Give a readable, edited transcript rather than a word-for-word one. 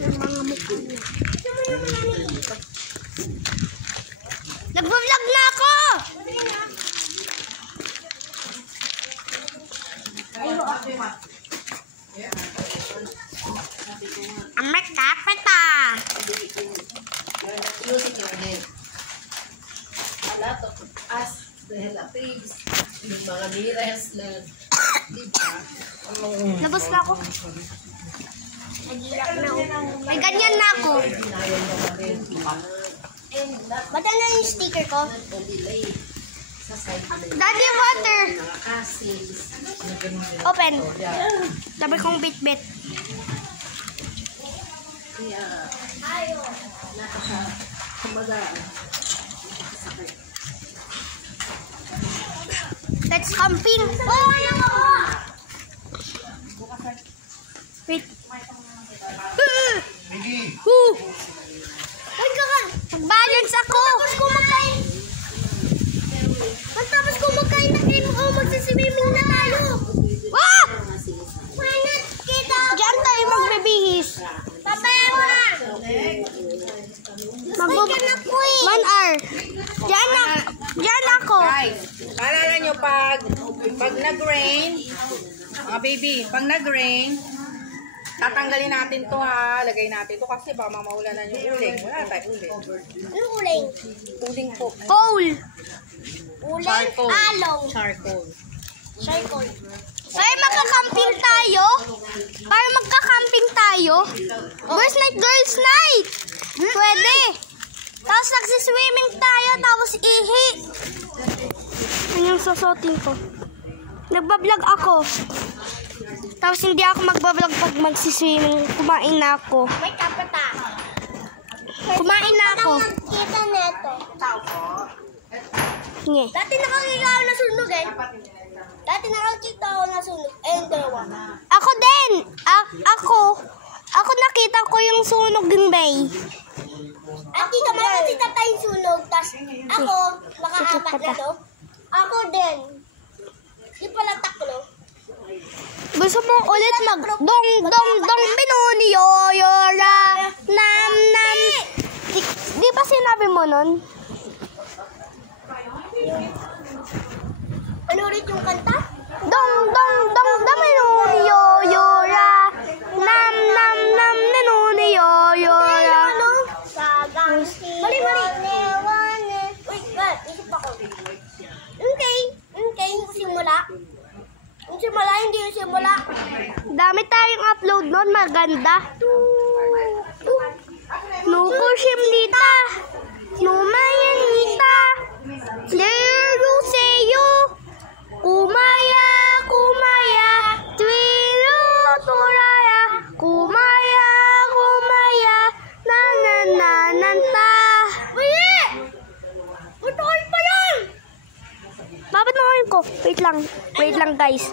yung mga mukha niya. Nag-vlog na ako! Ang makapit ah! Use it your head. A lot of us, the relatives, yung mga nires na, diba? Labas na ako. Nagilak na ako. May ganyan na ako. Ba't na yung sticker ko? Daddy, water! Open. Sabi kong bit-bit. Kaya, nakaka-kumagaan. Let's camping. Oh, ano ako? Wait. Mag-balance ako. Matapos kumakain na kayo, magsiswimming na tayo. Wah! Diyan tayo magbibihis. Mag-1 hour. Diyan ako. Guys, paalala nyo pag nag-rain, mga baby, pag nag-rain, tatanggalin natin to ha, lagay natin to kasi baka mamaulan na yung uling. Wala tayo uling. Anong uling? Uling po. Coal. Uling, Charcoal. along. Charcoal. Charcoal. Ay, magka-camping tayo? Para magka-camping tayo? Girls night, girls night! Pwede. Tapos nagsiswimming tayo, tapos ihi. Yan yung susutin ko. Nagbablog ako. Tapos hindi ako magbablog pag magsiswimming. Kumain na ako. May kapata. Kumain na ako. Kita neto. Nye. Dati nakakita ako na sunog eh. Dati nakakita ako na sunog. Ayun, dalawa. Ako din. Ako nakita ko yung sunog din, Bay. At dito, mayroon si tatay yung sunog. Tapos ako, makaapat na to. Ako din. Di pala taklo. Gusto mo ulit mag dong binuni yoyora nam nam. Di ba sinabi mo nun? Ano ulit yung kanta? Dong binuni yoyora nam nam nam binuni yoyora. Mali. Uy, isip ako. Okay, yung simula. Hindi yung simula. Dami tayong upload nun, maganda. Nukushimnita. Numayanita. Leruseyo. Kumaya. Twilo turaya. Kumaya. Nanananta. Uy! Matagal pa yan! Babad na ko. Wait lang guys.